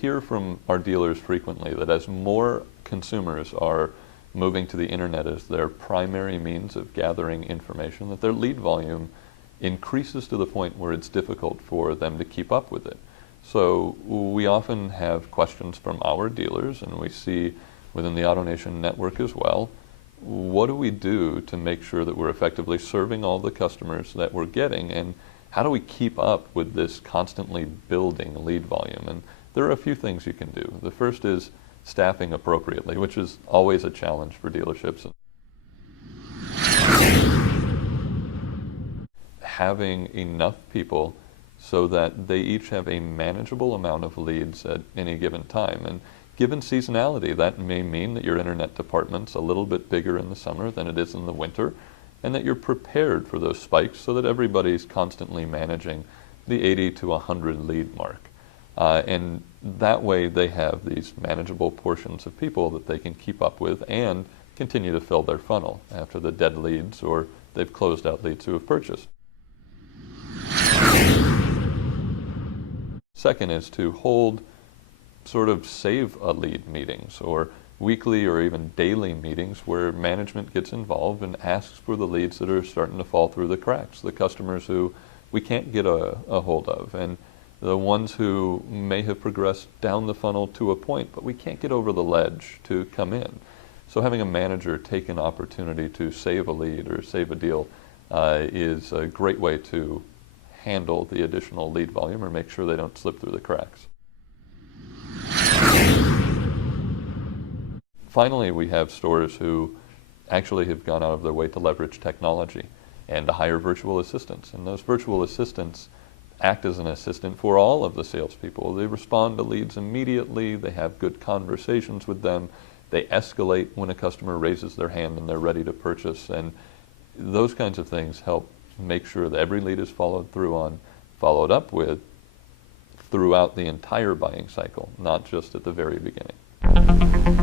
hear from our dealers frequently that as more consumers are moving to the internet as their primary means of gathering information, that their lead volume increases to the point where it's difficult for them to keep up with it. So we often have questions from our dealers, and we see within the AutoNation network as well, what do we do to make sure that we're effectively serving all the customers that we're getting, and how do we keep up with this constantly building lead volume? And there are a few things you can do. The first is staffing appropriately, which is always a challenge for dealerships. Having enough people so that they each have a manageable amount of leads at any given time. And given seasonality, that may mean that your internet department's a little bit bigger in the summer than it is in the winter, and that you're prepared for those spikes so that everybody's constantly managing the 80 to 100 lead mark. And that way they have these manageable portions of people that they can keep up with and continue to fill their funnel after the dead leads or they've closed out leads who have purchased. Second is to hold sort of save a lead meetings or weekly or even daily meetings where management gets involved and asks for the leads that are starting to fall through the cracks, the customers who we can't get a hold of, and the ones who may have progressed down the funnel to a point, but we can't get over the ledge to come in. So having a manager take an opportunity to save a lead or save a deal is a great way to handle the additional lead volume or make sure they don't slip through the cracks. Finally, we have stores who actually have gone out of their way to leverage technology and to hire virtual assistants. And those virtual assistants act as an assistant for all of the salespeople. They respond to leads immediately, they have good conversations with them, they escalate when a customer raises their hand and they're ready to purchase, and those kinds of things help make sure that every lead is followed up with throughout the entire buying cycle, not just at the very beginning.